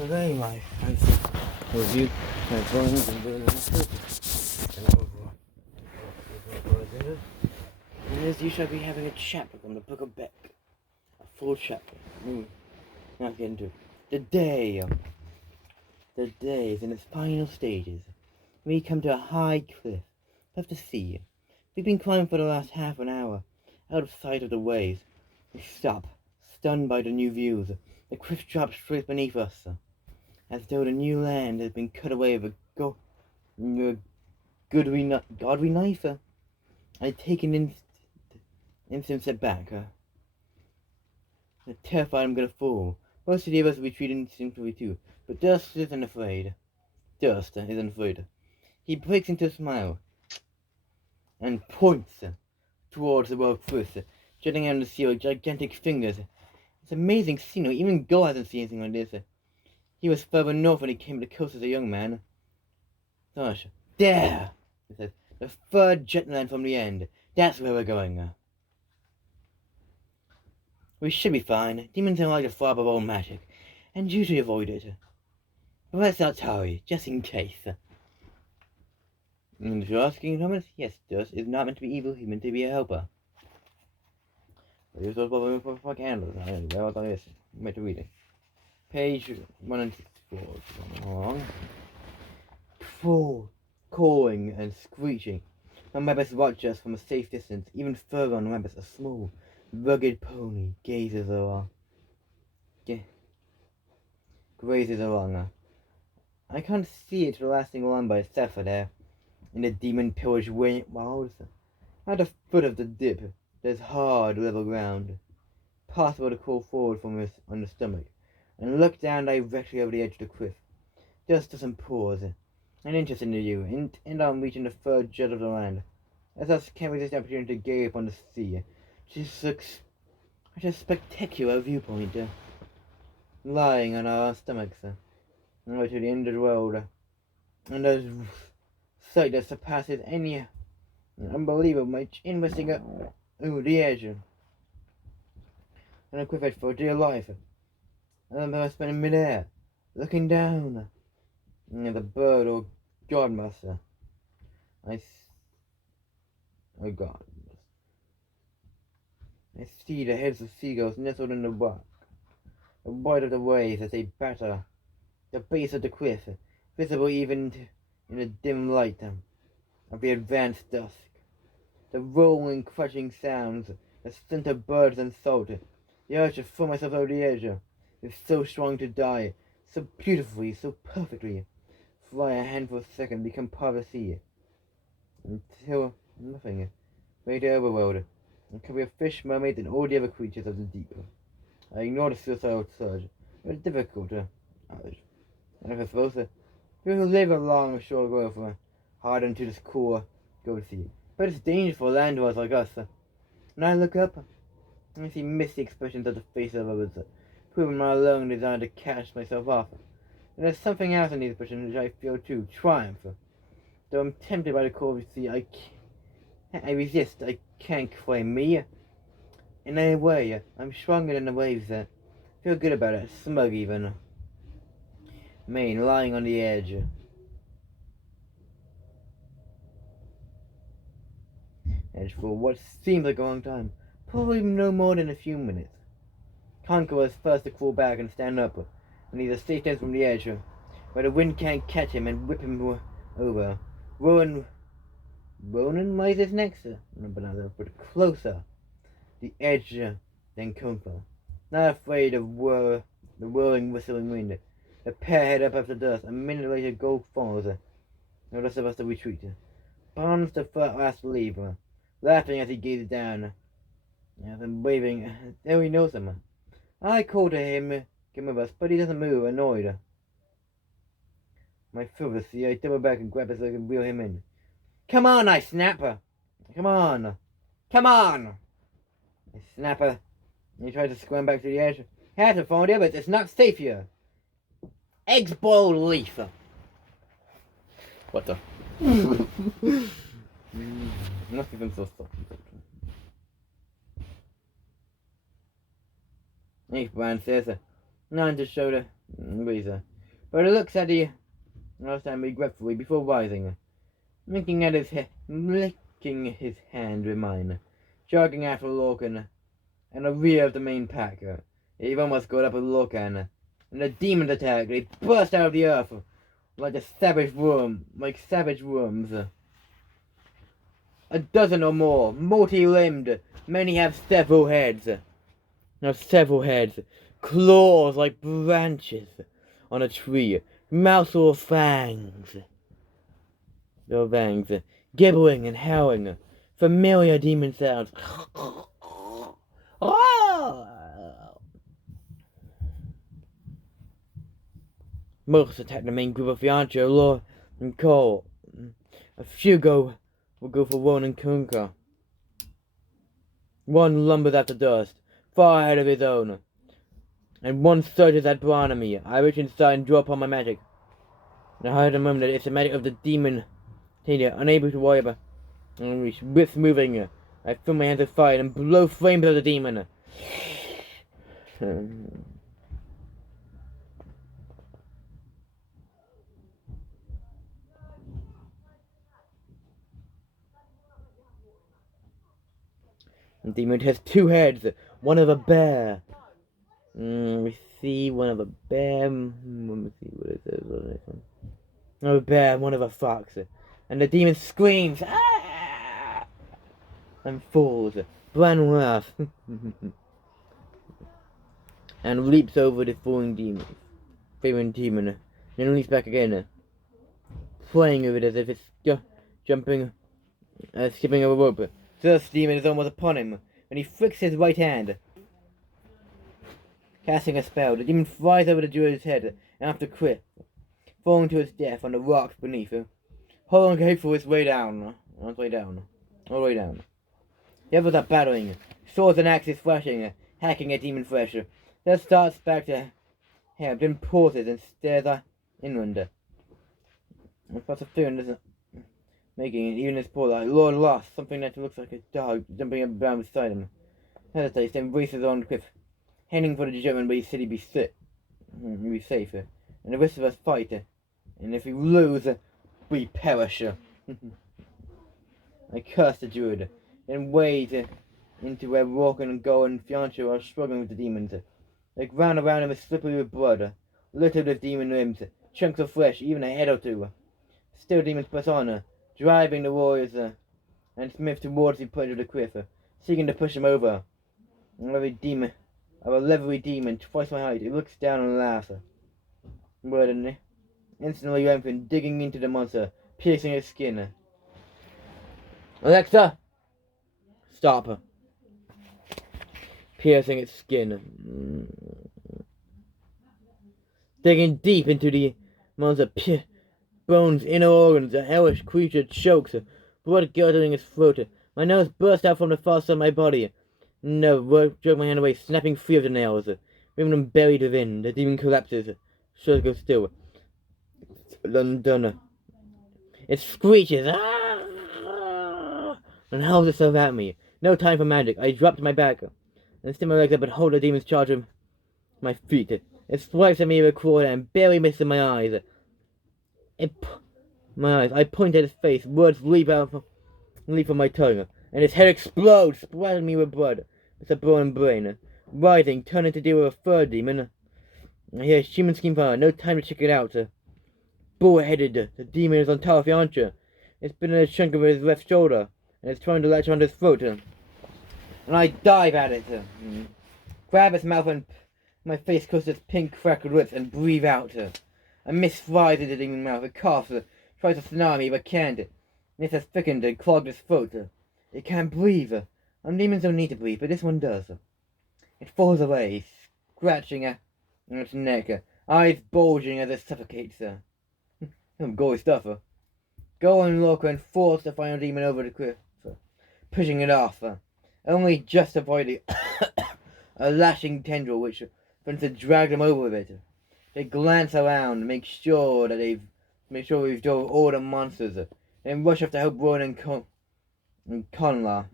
Today my fancy review transforms and doing my purpose. And as you shall be having a chapter from the Book of Beck. A full chapter. Now let's get into it. The day is in its final stages. We come to a high cliff above the sea. We've been climbing for the last half an hour, out of sight of the waves. We stop, stunned by the new views. The cliff drops straight beneath us, as though the new land has been cut away with a godly knife. I take an instant step back. Terrified I'm gonna fall. Most of the others retreat instinctively too, but Dust isn't afraid. He breaks into a smile and points towards the world cliffs, jutting out in the sea with gigantic fingers. It's amazing scenery. Even Go hasn't seen anything like this. He was further north when he came to the coast as a young man. Gosh, there! He says, the third jetland from the end. That's where we're going. We should be fine. Demons don't like to fly above old magic, and usually avoid it. But let's not hurry, just in case. And if you're asking, Thomas, yes, Dust is not meant to be evil, he's meant to be a helper. But here's what's bothering me for propaganda. There was on this. Meant to read it. Page 164. Cawing and screeching. My rabbits watch us from a safe distance. Even further on rabbits, a small, rugged pony grazes along. I can't see it lasting long by itself there, in the demon-pillaged wilds. At the foot of the dip, there's hard, level ground. Possible to crawl forward from it on the stomach, and look down directly over the edge of the cliff. Just doesn't pause. An interest in you, and I'm reaching the third jut of the land. As I can't resist the opportunity to gaze upon the sea. Just looks such a spectacular viewpoint. Lying on our stomachs, over to the end of the world, and a sight that surpasses any unbelievable much investing over the edge. And I quivered for dear life. And I spent in midair, looking down at the bird or godmaster. Oh God. I see the heads of seagulls nestled in the rock, the white of the waves as they batter the base of the cliff, visible even in the dim light of the advanced dusk. The rolling, crushing sounds, the scent of birds and salt, the urge to throw myself over the edge, is so strong to die, so beautifully, so perfectly. Fly a hand for a second, become part of the sea, until nothing. Fade overworld, and could be a fish, mermaid, and all the other creatures of the deep. I ignore the suicidal surge. It was difficult. And I suppose people who live along the shore go hard into this cool go sea. But it's dangerous for land dwellers like us. When I look up, I see misty expressions of the faces of others, proving my alone desire to catch myself off. And there's something else in these expressions which I feel too, triumph. Though I'm tempted by the call of the sea, I resist. I can't claim me. In any way, I'm stronger than the waves. Feel good about it, smug even. Maine lying on the edge. Edge for what seems like a long time. Probably no more than a few minutes. Conker was first to crawl back and stand up, and he's a safe distance from the edge, where the wind can't catch him and whip him over. Ronan lies his next, but closer. The edge than Conker. Not afraid of the whirling, whistling wind. The pair head up after dust. A minute later, Gold falls. The rest of us to retreat. Bonds the last to leave, laughing as he gazes down, and waving. There he knows him. I call to him, come with us, but he doesn't move, annoyed. My ferocity, I double back and grab his leg and reel him in. Come on, I snap. Come on. Come on. I snap. And he tries to swim back to the edge. Have to find it, but it's not safe here. Eggs boiled leaf. What the? Not even so soft. Hey, Brian says, none to show the reason. but he looks at the last time regretfully before rising, licking his hand with mine, jogging after Lorcan, and the rear of the main pack. He almost got up with Lorcan, and the demons attacked. They burst out of the earth like savage worms. A dozen or more, multi-limbed. Many have several heads. Claws like branches on a tree. Mouths full of fangs. Their fangs, gibbering and howling. Familiar demon sounds. Most attack the main group of Fiancho, Law, and Cole. A few will go for Warren and Kunka. One lumbers after dust, far ahead of his own. And one surges at Branamy. I reach inside and draw upon my magic. And I heard a moment that it's the magic of the demon Talia, unable to worry about and reach wrist moving. I fill my hands with fire and blow flames at the demon. The demon has two heads, one of a bear. We see one of a bear. Let me see what it says on this one. One of a bear, one of a fox. And the demon screams, ah! And falls, blind laugh, and leaps over the falling demon. Then leaps back again, playing with it as if it's jumping, skipping over a rope. Thus, the demon is almost upon him, when he flicks his right hand, casting a spell. The demon flies over the druid's head, and after Chris, falling to his death on the rocks beneath him, holding hateful his way down, all the way down. The others are battling, swords and axes flashing, hacking at demon flesh. Thus starts back to him, then pauses and stares inward. And puts a fear doesn't making it, even his poor like Lord lost, something that looks like a dog jumping around beside him. Hesitates, then races on the cliff, heading for the German, but he said he'd be safe, and the rest of us fight, and if we lose, we perish. I curse the druid, then wade into where Rorken and Go and Fiancho are struggling with the demons. The ground around him is slippery with blood, littered with demon limbs, chunks of flesh, even a head or two. Still demons press on, driving the warriors and Smith towards the edge of the cliff, seeking to push him over. A leathery demon, twice my height, he looks down and laughs. Wording, instantly rampant, digging into the monster, piercing its skin. Alexa! Stop. Piercing its skin. Digging deep into the monster, bones, inner organs, the hellish creature chokes, blood gurgling its throat. My nose burst out from the far side of my body. No, jerk my hand away, snapping free of the nails. Leaving them buried within. The demon collapses. Sure goes still. Done. It screeches. And hurls itself at me. No time for magic. I drop to my back and stick my legs up and hold the demon's charge of my feet. It swipes at me with a claw and barely misses my eyes. I point at his face. Words leap from my tongue, and his head explodes, splattering me with blood. It's a burning brain. Rising, turning to deal with a third demon. I hear a human scream fire. No time to check it out. Bull-headed, the demon is on top of Fiancho. It's been in a chunk of his left shoulder, and it's trying to latch onto his throat. And I dive at it. Grab its mouth and my face close to its pink cracked lips and breathe out. A mist flies into the demon's mouth. It coughs, tries to snarl me, but can't. It has thickened and clogged its throat. It can't breathe. Some demons don't need to breathe, but this one does. It falls away, scratching at its neck, eyes bulging as it suffocates. Some gory stuff. Go and look and force the final demon over the cliff, pushing it off, only just avoiding a lashing tendril which threatens to drag them over with it. They glance around, make sure we've drove all the monsters, then rush off to help Rowan and Conla.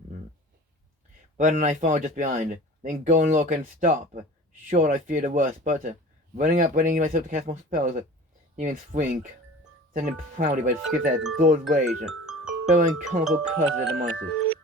But then I follow just behind, then go and look and stop. Sure, I fear the worst, but running up, readying myself to cast more spells, Even Swink, standing proudly by the skiff as Lord Rage, bearing colorful curses at the monsters.